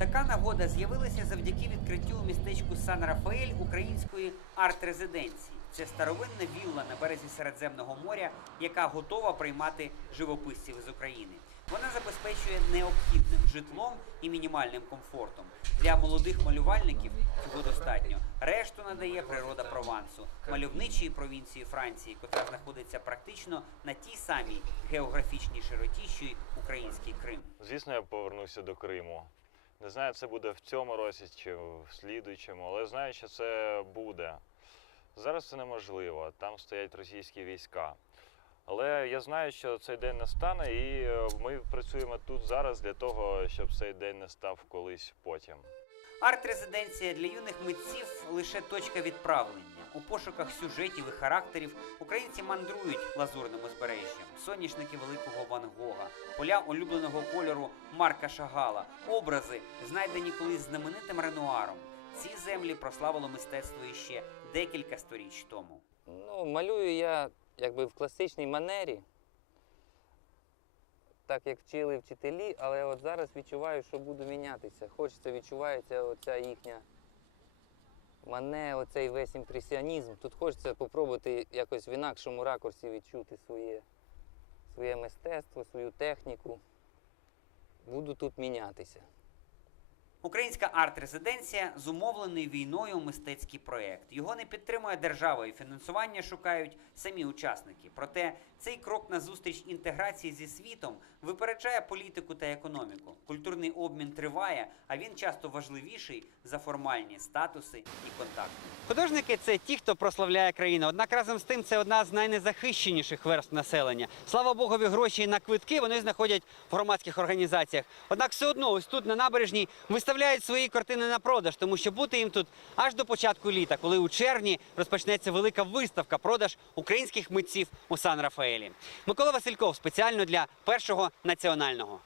Така нагода з'явилася завдяки відкриттю у містечку Сан Рафаель української арт-резиденції. Це старовинна вілла на березі Середземного моря, яка готова приймати живописців із України. Вона забезпечує необхідним житлом і мінімальним комфортом. Для молодих малювальників цього достатньо. Решту надає природа Провансу, мальовничої провінції Франції, котра знаходиться практично на тій самій географічній широті, що й український Крим. Звісно, я повернуся до Криму. Не знаю, це буде в цьому році чи в слідуючому, але знаю, що це буде. Зараз це неможливо, там стоять російські війська. Але я знаю, що цей день настане, і е, ми працюємо тут зараз для того, щоб цей день не став колись потім. Арт-резиденція для юних митців лише точка відправлення. У пошуках сюжетів і характерів українці мандрують лазурним узбережжям, соняшники великого Ван Гога, поля улюбленого кольору Марка Шагала, образи, знайдені колись знаменитим Ренуаром. Ці землі прославило мистецтво іще декілька сторіч тому. Ну, малюю я якби в класичній манері, так як вчили вчителі, але от зараз відчуваю, що буду мінятися. Хочеться, відчувається оця їхня Мене оцей весь імпресіонізм. Тут хочеться спробувати якось в інакшому ракурсі відчути своє, своє мистецтво, свою техніку. Буду тут мінятися. Українська арт-резиденція зумовлений війною мистецький проєкт. Його не підтримує держава і фінансування шукають самі учасники. Проте цей крок на зустріч інтеграції зі світом випереджає політику та економіку. Культурний обмін триває, а він часто важливіший за формальні статуси і контакти. Художники це ті, хто прославляє країну. Однак разом з тим це одна з найнезахищеніших верств населення. Слава Богові, гроші на квитки вони знаходять в громадських організаціях. Однак все одно ось тут на набережній виставляють свої картини на продаж, тому що бути їм тут аж до початку літа, коли у червні розпочнеться велика виставка продаж українських митців у Сан Рафаелі. Микола Васильков спеціально для першого національного.